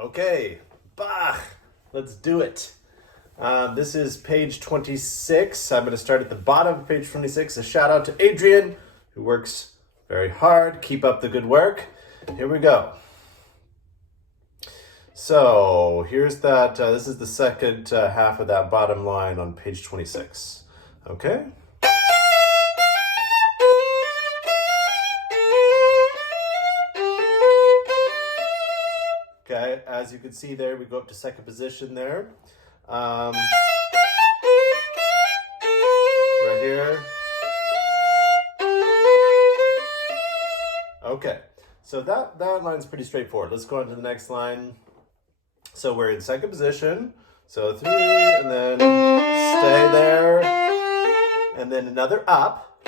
Okay, Bach, let's do it. This is page 26. I'm going to start at the bottom of page 26. A shout out to Adrian, who works very hard. Keep up the good work. Here we go. So here's that. This is the second half of that bottom line on page 26. Okay. Okay, as you can see there, we go up to second position there. Right here. Okay, so that line's pretty straightforward. Let's go on to the next line. So we're in second position. So 3, and then stay there. And then another up.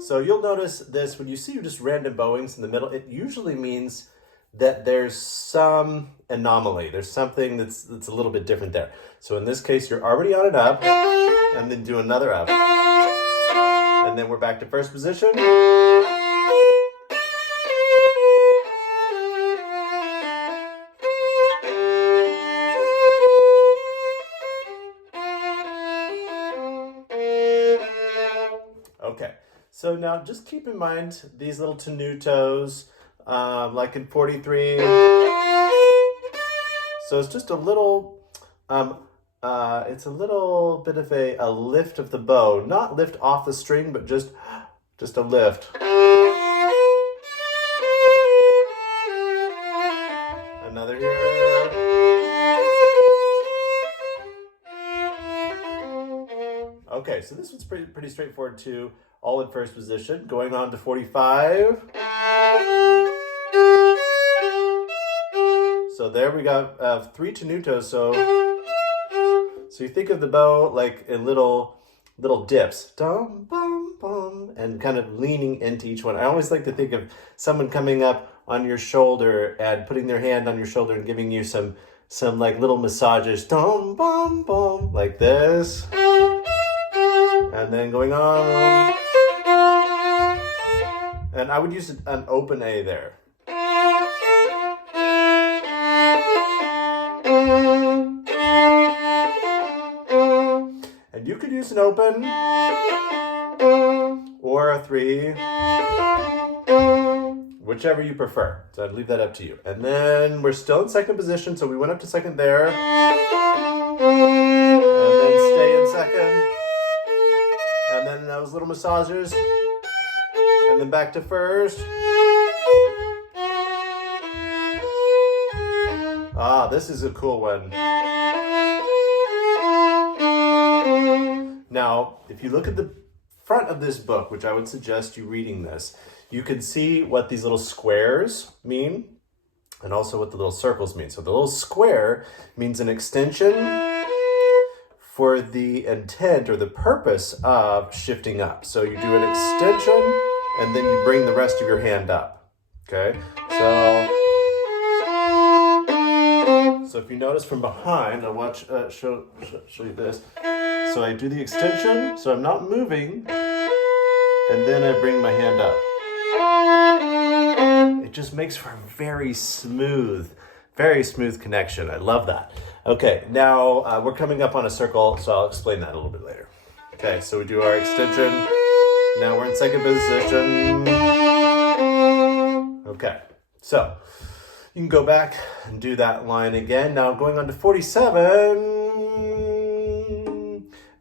So you'll notice this, when you see just random bowings in the middle, it usually means that there's some anomaly. There's something that's a little bit different there. So in this case, you're already on an up, and then do another up. And then we're back to first position. Okay, so now just keep in mind these little tenutos, like in 43. So it's just a little, it's a little bit of a lift of the bow, not lift off the string, but just a lift. Another here. Okay, so this one's pretty straighteforward too, all in first position. Going on to 45. So there we got 3 tenutos. So you think of the bow like in little dips, dum bum bum, and kind of leaning into each one. I always like to think of someone coming up on your shoulder and putting their hand on your shoulder and giving you some like little massages, dum bum bum, like this, and then going on. And I would use an open A there. And you could use an open or a 3, whichever you prefer. So I'd leave that up to you. And then we're still in second position, so we went up to second there. And then stay in second. And then those little massages. And then back to first. Ah, this is a cool one. Now, if you look at the front of this book, which I would suggest you reading this, you can see what these little squares mean and also what the little circles mean. So the little square means an extension for the intent or the purpose of shifting up. So you do an extension and then you bring the rest of your hand up. Okay, so if you notice from behind, I'll show you this. So I do the extension, so I'm not moving, and then I bring my hand up. It just makes for a very smooth connection. I love that. Okay, now we're coming up on a circle, so I'll explain that a little bit later. Okay, so we do our extension. Now we're in second position. Okay, so you can go back and do that line again. Now going on to 47.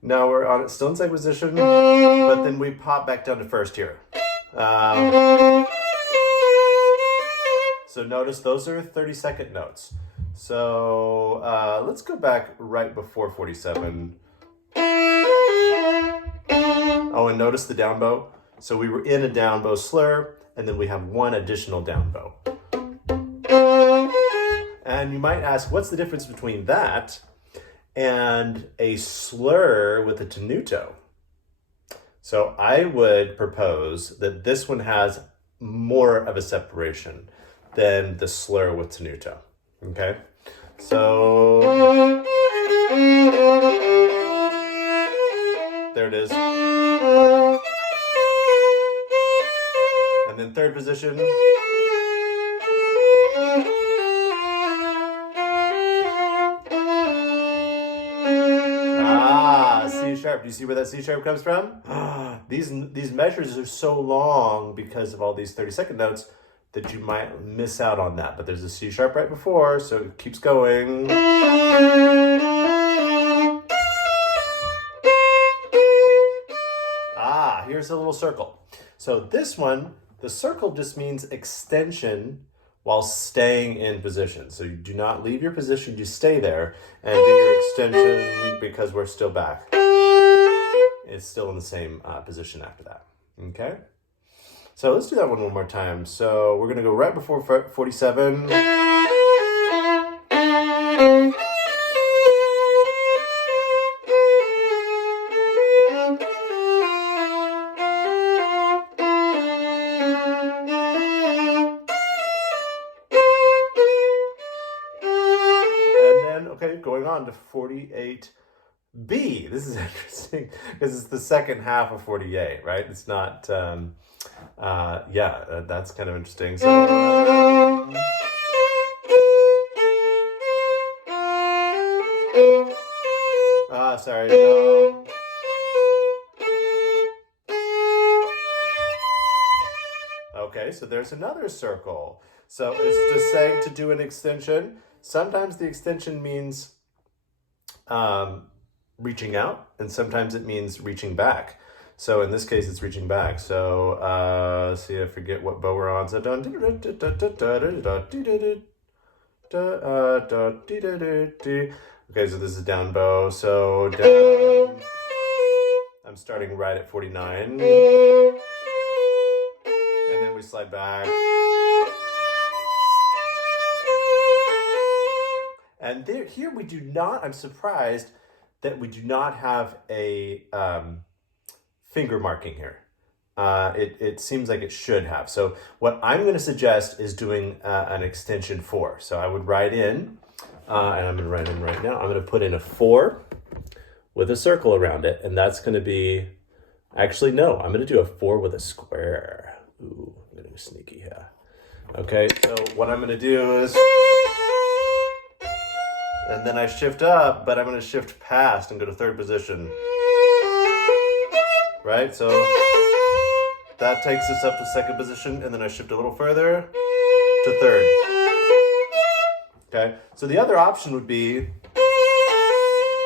Now we're on still in second position, but then we pop back down to first here. So notice those are 30-second notes. So let's go back right before 47. Oh, and notice the down bow. So we were in a down bow slur, and then we have one additional down bow. And you might ask, what's the difference between that and a slur with a tenuto? So I would propose that this one has more of a separation than the slur with tenuto. Okay, so there it is. And then third position. Do you see where that C sharp comes from? These measures are so long because of all these 30-second notes that you might miss out on that. But there's a C sharp right before, so it keeps going. Here's a little circle. So this one, the circle just means extension while staying in position. So you do not leave your position, you stay there and do your extension because we're still back. It's still in the same position after that. Okay? So let's do that one more time. So we're gonna go right before 47. Going on to 48B. This is interesting because it's the second half of 48, right? It's not, that's kind of interesting. So, sorry. Okay, so there's another circle. So it's just saying to do an extension. Sometimes the extension means reaching out, and sometimes it means reaching back. So in this case, it's reaching back. So see, I forget what bow we're on. So okay, so this is down bow. So down. I'm starting right at 49, and then we slide back. And here we do not, I'm surprised that we do not have a finger marking here. It seems like it should have. So what I'm going to suggest is doing an extension 4. So I would write in, and I'm going to write in right now, I'm going to put in a 4 with a circle around it. And that's going to be, actually, no, I'm going to do a 4 with a square. Ooh, I'm going to go sneaky here. Okay, so what I'm going to do is... And then I shift up, but I'm going to shift past and go to 3rd position. Right? So that takes us up to 2nd position, and then I shift a little further to 3rd. Okay? So the other option would be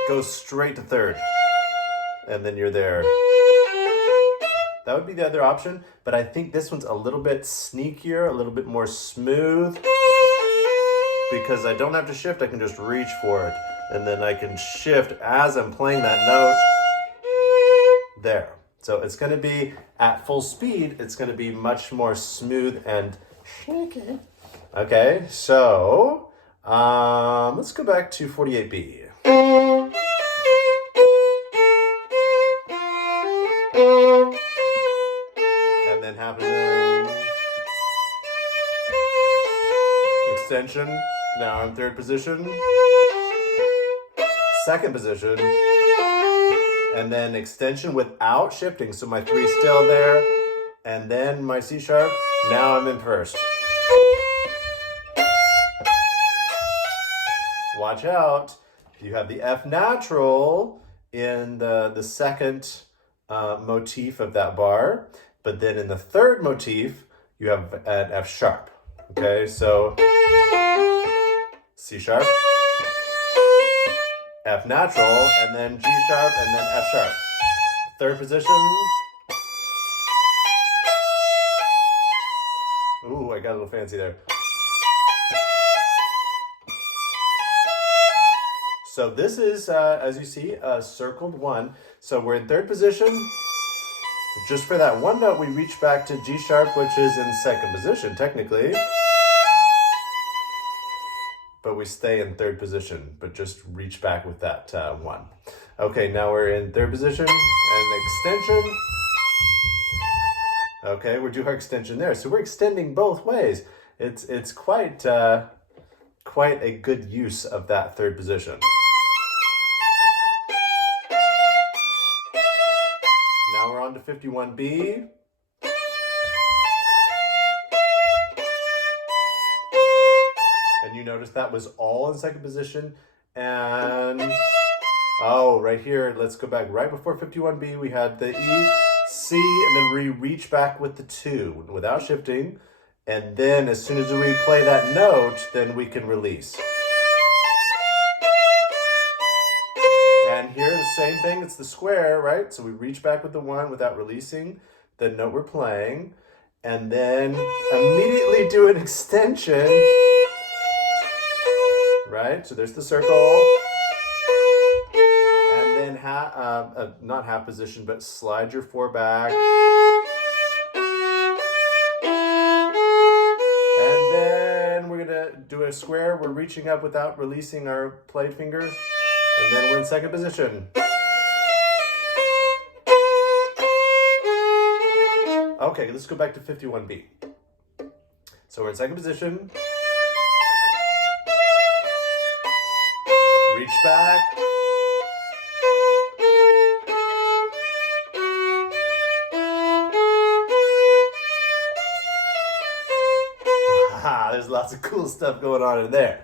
go straight to 3rd, and then you're there. That would be the other option, but I think this one's a little bit sneakier, a little bit more smooth. Because I don't have to shift, I can just reach for it. And then I can shift as I'm playing that note. There. So it's going to be, at full speed, it's going to be much more smooth and shaky. Okay, so let's go back to 48B. And then have an extension. Now I'm 3rd position, 2nd position, and then extension without shifting. So my 3 is still there, and then my C sharp. Now I'm in 1st. Watch out. You have the F natural in the 2nd motif of that bar, but then in the 3rd motif, you have an F sharp. Okay, so C sharp, F natural, and then G sharp, and then F sharp. 3rd position. Ooh, I got a little fancy there. So this is, as you see, a circled 1. So we're in 3rd position. Just for that one note, we reach back to G sharp, which is in 2nd position, technically. But we stay in 3rd position, but just reach back with that 1. Okay, now we're in 3rd position, and extension. Okay, we're doing our extension there. So we're extending both ways. It's quite a good use of that 3rd position. Now we're on to 51B. And you notice that was all in 2nd position, and Oh, right here, let's go back right before 51B. We had the E, C, and then we reach back with the 2 without shifting. And then as soon as we play that note, then we can release. And here, the same thing, it's the square, right? So we reach back with the 1 without releasing the note we're playing. And then immediately do an extension, right? So there's the circle. And then not half position, but slide your 4 back. And then we're gonna do a square. We're reaching up without releasing our played finger. And then we're in second position. Okay, let's go back to 51B. So we're in second position. Reach back. There's lots of cool stuff going on in there.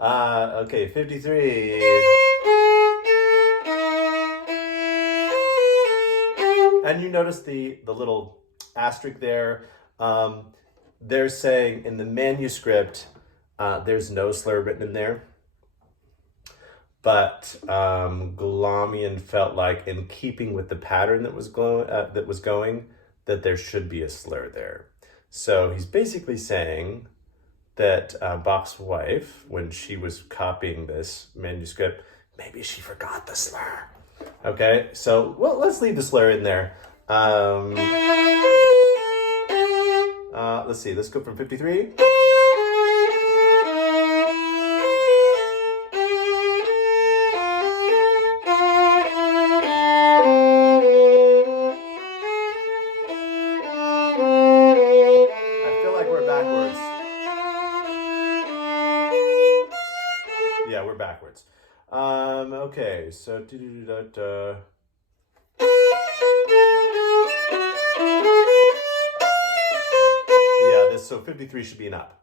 Okay, 53. And you notice the little asterisk there. They're saying in the manuscript, there's no slur written in there. But Galamian felt like, in keeping with the pattern that was going, that there should be a slur there. So he's basically saying that Bach's wife, when she was copying this manuscript, maybe she forgot the slur. Okay, so well, let's leave the slur in there. Let's see, let's go from 53. I feel like we're backwards. Yeah, we're backwards. Okay, so yeah, so 53 should be an up.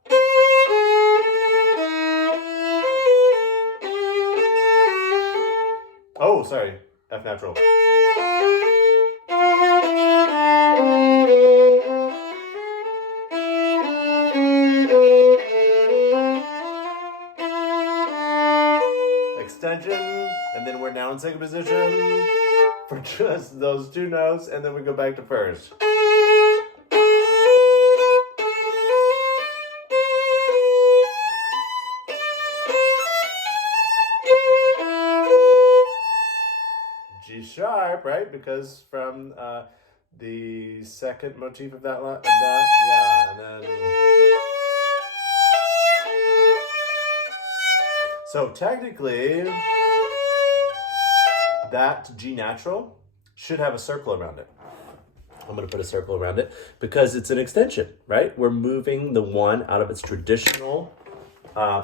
Oh, sorry, F natural. Extension, and then we're now in second position for just those 2 notes, and then we go back to first. G sharp, right? Because from the second motif of that, yeah, and then. So technically, that G natural should have a circle around it. I'm going to put a circle around it because it's an extension, right? We're moving the 1 out of its traditional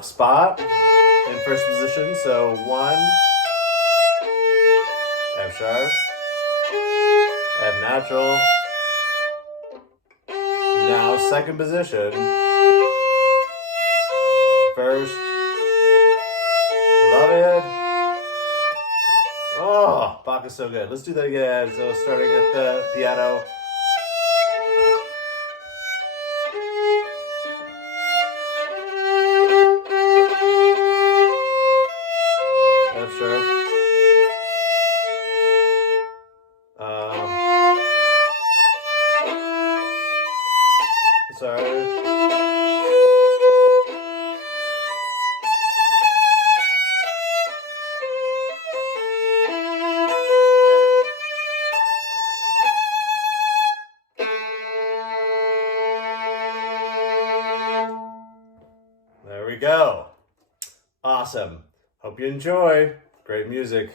spot in first position. So 1, F sharp, F natural. Now second position, first. Love it. Oh, Bach is so good. Let's do that again. So starting at the piano. F sharp. Sorry. There we go. Awesome. Hope you enjoy. Great music.